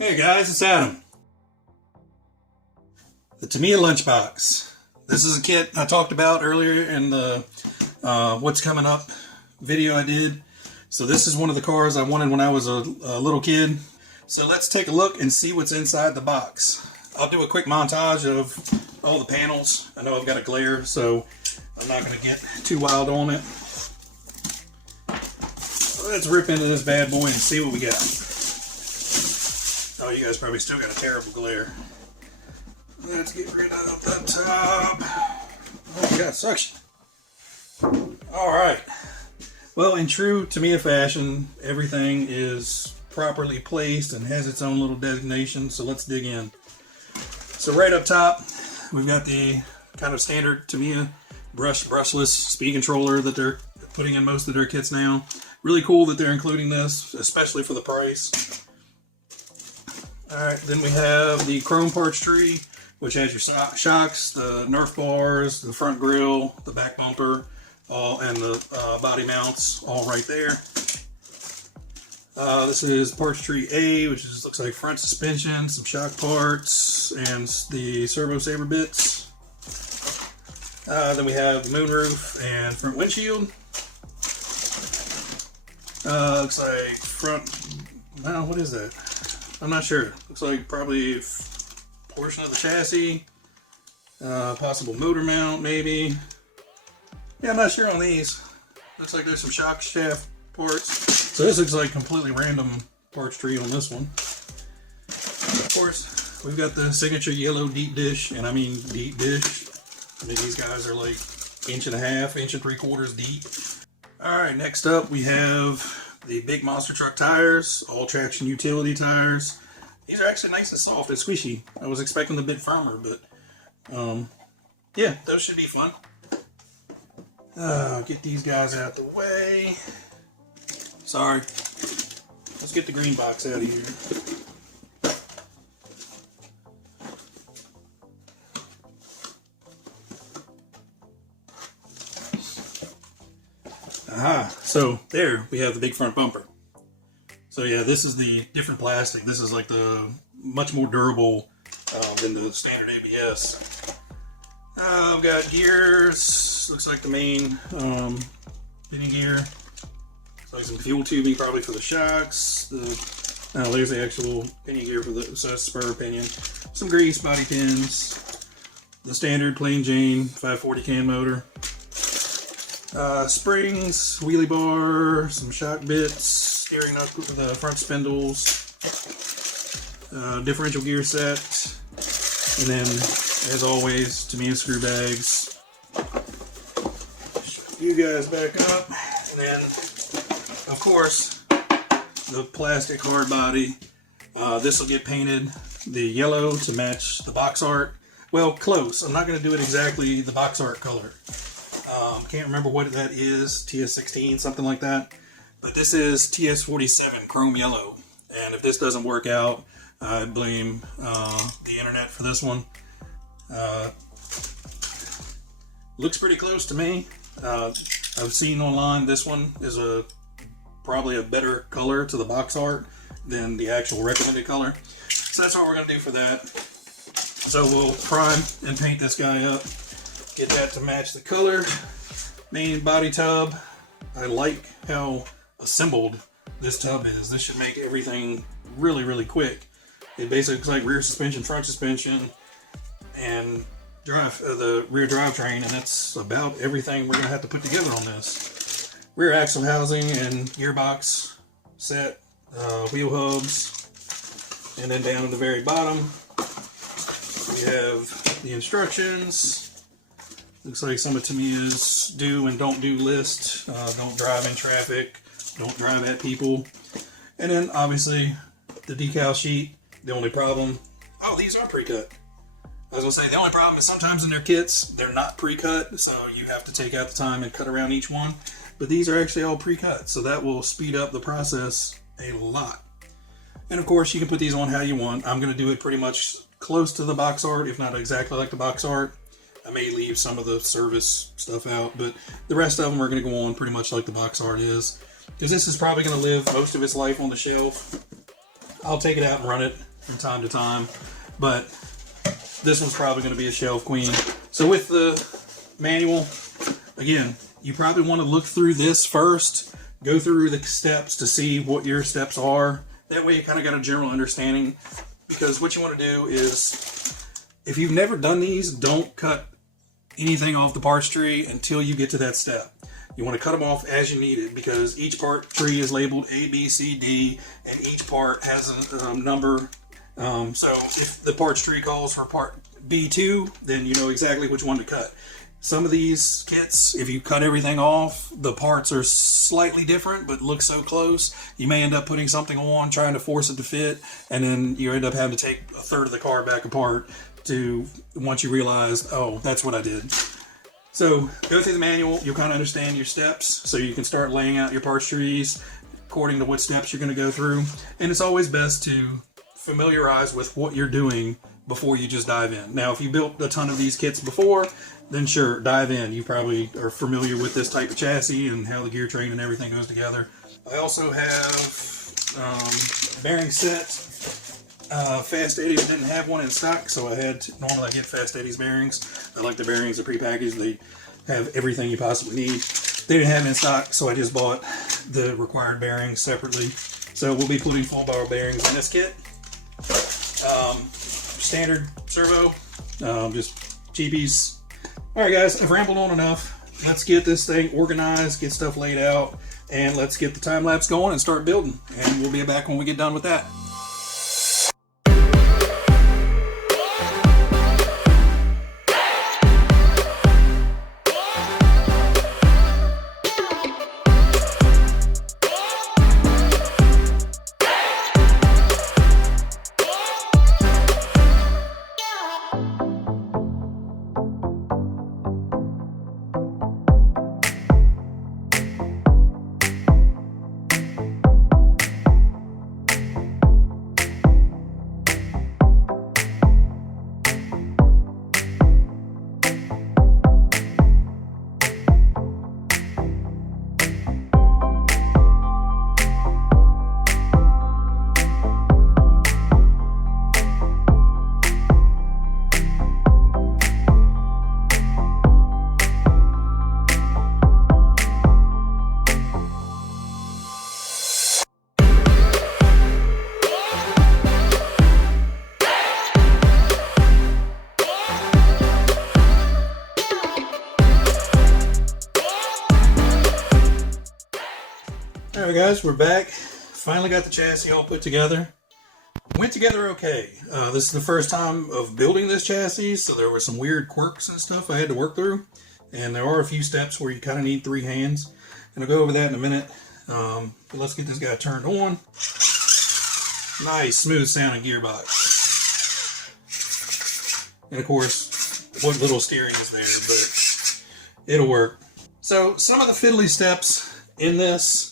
Hey guys, it's Addam. The Tamiya Lunchbox. This is a kit I talked about earlier in the what's coming up video I did. So this is one of the cars I wanted when I was a little kid. So let's take a look and see what's inside the box. I'll do a quick montage of all the panels. I know I've got a glare, so I'm not going to get too wild on it. Let's rip into this bad boy and see what we got. Oh, you guys probably still got a terrible glare. Let's get rid of the top. Oh, we got suction. Alright. Well, in true Tamiya fashion, everything is properly placed and has its own little designation, so let's dig in. So right up top, we've got the kind of standard Tamiya brushless speed controller that they're putting in most of their kits now. Really cool that they're including this, especially for the price. Alright, then we have the chrome parts tree, which has your shocks, the Nerf bars, the front grille, the back bumper, and the body mounts all right there. This is parts tree A, which looks like front suspension, some shock parts, and the servo saver bits. Then we have the moonroof and front windshield. Looks like front, no, what is that? I'm not sure. Looks like probably a portion of the chassis, possible motor mount maybe. Yeah, I'm not sure on these. Looks like there's some shock shaft parts. So this looks like completely random parts tree on this one. Of course, we've got the signature yellow deep dish, and I mean deep dish. I mean, these guys are like 1.5 inches, 1.75 inches deep. Alright, next up we have the big monster truck tires, all traction utility tires. These are actually nice and soft and squishy. I was expecting them a bit firmer, but yeah, those should be fun. Get these guys out of the way. Sorry. Let's get the green box out of here. Aha, so there we have the big front bumper. So yeah, this is the different plastic. This is like the much more durable than the standard ABS. I've got gears. Looks like the main pinion gear. Looks like some fuel tubing probably for the shocks. There's the actual pinion gear for the spur pinion. Some grease, body pins. The standard plain Jane 540 can motor. Springs, wheelie bar, some shock bits, steering knuckle for the front spindles, differential gear set, and then, as always, Tamiya screw bags. You guys back up, and then, of course, the plastic hard body. This will get painted the yellow to match the box art. Well, close. I'm not going to do it exactly the box art color. Can't remember what that is, TS16, something like that. But this is TS47 chrome yellow. And if this doesn't work out, I blame the internet for this one. Looks pretty close to me. I've seen online this one is probably a better color to the box art than the actual recommended color. So that's what we're going to do for that. So we'll prime and paint this guy up. Get that to match the color. Main body tub. I like how assembled this tub is. This should make everything really, really quick. It basically looks like rear suspension, front suspension, and the rear drivetrain, and that's about everything we're going to have to put together on this. Rear axle housing and gearbox set, wheel hubs, and then down at the very bottom we have the instructions. Looks like some of Tamiya's do and don't do list. Don't drive in traffic. Don't drive at people. And then obviously the decal sheet. The only problem, oh, these are pre-cut. I was gonna say the only problem is sometimes in their kits they're not pre-cut, so you have to take out the time and cut around each one. But these are actually all pre-cut, so that will speed up the process a lot. And of course you can put these on how you want. I'm gonna do it pretty much close to the box art, if not exactly like the box art. I may leave some of the service stuff out, but the rest of them are going to go on pretty much like the box art is. Because this is probably going to live most of its life on the shelf. I'll take it out and run it from time to time, but this one's probably going to be a shelf queen. So with the manual, again, you probably want to look through this first, go through the steps to see what your steps are. That way you kind of got a general understanding, because what you want to do is, if you've never done these, don't cut anything off the parts tree until you get to that step. You want to cut them off as you need it, because each part tree is labeled A, B, C, D, and each part has a number. So if the parts tree calls for part B2, then you know exactly which one to cut. Some of these kits, if you cut everything off, the parts are slightly different, but look so close, you may end up putting something on, trying to force it to fit, and then you end up having to take a third of the car back apart to, once you realize, oh, that's what I did. So go through the manual, you'll kind of understand your steps, so you can start laying out your parts trees according to what steps you're going to go through. And it's always best to familiarize with what you're doing before you just dive in. Now, if you built a ton of these kits before, then sure, dive in. You probably are familiar with this type of chassis and how the gear train and everything goes together. I also have a bearing set. Fast Eddie's didn't have one in stock, so normally I get Fast Eddie's bearings. I like the bearings, they're pre-packaged. They have everything you possibly need. They didn't have them in stock, so I just bought the required bearings separately. So we'll be putting full bar bearings in this kit. Standard servo, just cheapies. Alright guys, I've rambled on enough. Let's get this thing organized, get stuff laid out, and let's get the time lapse going and start building. And we'll be back when we get done with that. Alright guys, we're back. Finally got the chassis all put together. Went together okay. This is the first time of building this chassis, so there were some weird quirks and stuff I had to work through. And there are a few steps where you kind of need three hands. And I'll go over that in a minute. But let's get this guy turned on. Nice, smooth sounding gearbox. And of course, what little steering is there, but it'll work. So some of the fiddly steps in this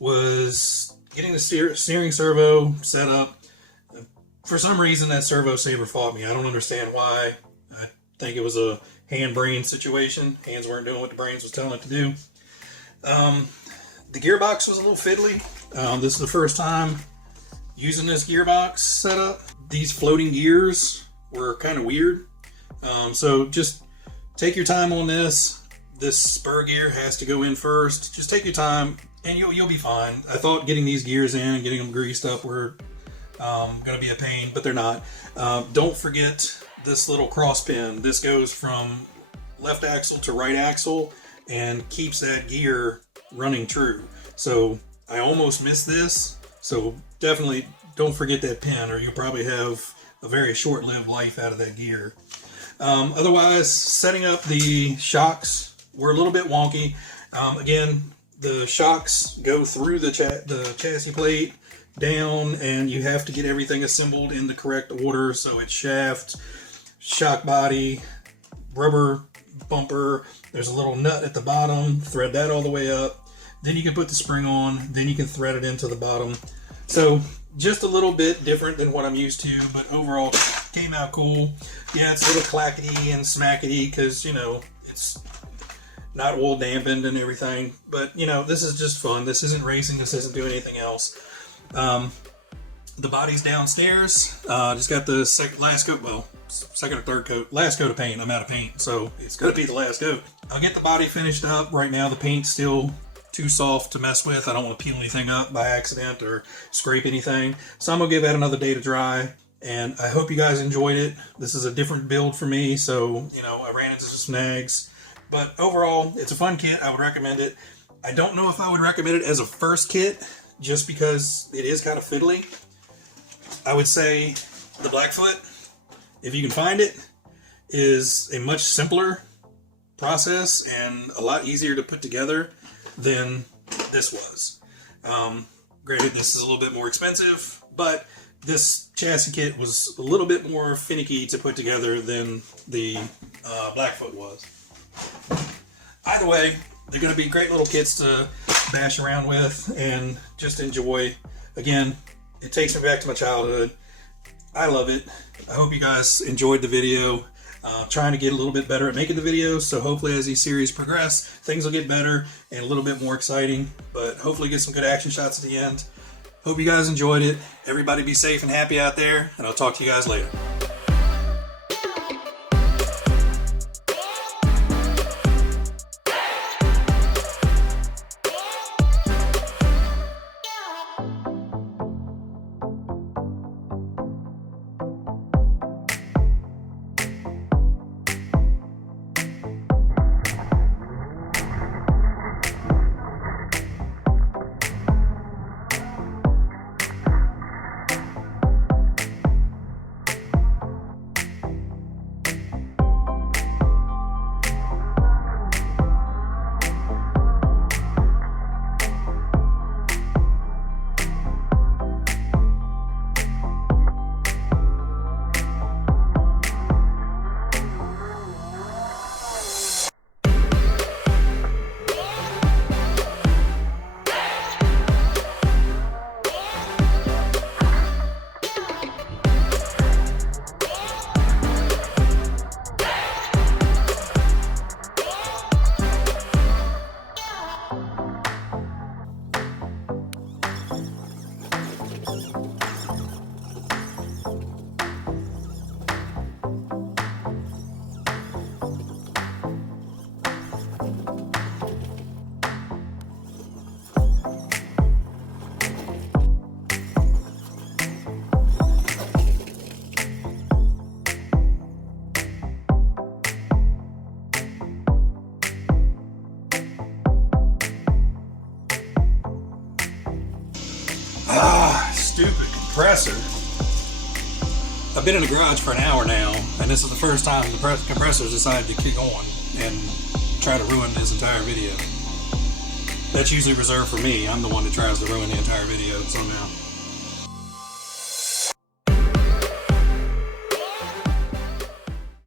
was getting the steering servo set up. For some reason that servo saver fought me. I don't understand why. I think it was a hand-brain situation. Hands weren't doing what the brains was telling it to do. The gearbox was a little fiddly. This is the first time using this gearbox setup. These floating gears were kind of weird. So just take your time on this. This spur gear has to go in first. Just take your time and you'll be fine. I thought getting these gears in and getting them greased up were going to be a pain, but they're not. Don't forget this little cross pin. This goes from left axle to right axle and keeps that gear running true. So I almost missed this. So definitely don't forget that pin, or you'll probably have a very short-lived life out of that gear. Otherwise, setting up the shocks were a little bit wonky. Again, the shocks go through the chassis plate down, and you have to get everything assembled in the correct order. So it's shaft, shock body, rubber bumper. There's a little nut at the bottom. Thread that all the way up. Then you can put the spring on. Then you can thread it into the bottom. So just a little bit different than what I'm used to, but overall came out cool. Yeah, it's a little clackety and smackety because, you know, it's not oil dampened and everything, but you know, this is just fun. This isn't racing. This isn't doing anything else. The body's downstairs. Just got the last coat, well, second or third coat, last coat of paint. I'm out of paint, so it's gonna be the last coat. I'll get the body finished up. Right now the paint's still too soft to mess with. I don't want to peel anything up by accident or scrape anything. So I'm gonna give that another day to dry. And I hope you guys enjoyed it. This is a different build for me, so you know I ran into some snags. But overall, it's a fun kit. I would recommend it. I don't know if I would recommend it as a first kit, just because it is kind of fiddly. I would say the Blackfoot, if you can find it, is a much simpler process and a lot easier to put together than this was. Granted, this is a little bit more expensive, but this chassis kit was a little bit more finicky to put together than the Blackfoot was. Either way, they're going to be great little kits to bash around with and just enjoy. Again, it takes me back to my childhood. I love it. I hope you guys enjoyed the video. Trying to get a little bit better at making the videos, so hopefully as these series progress, things will get better and a little bit more exciting, but hopefully get some good action shots at the end. Hope you guys enjoyed it. Everybody be safe and happy out there, and I'll talk to you guys later. Stupid compressor. I've been in the garage for an hour now, and this is the first time the compressor's decided to kick on and try to ruin this entire video. That's usually reserved for me. I'm the one that tries to ruin the entire video somehow.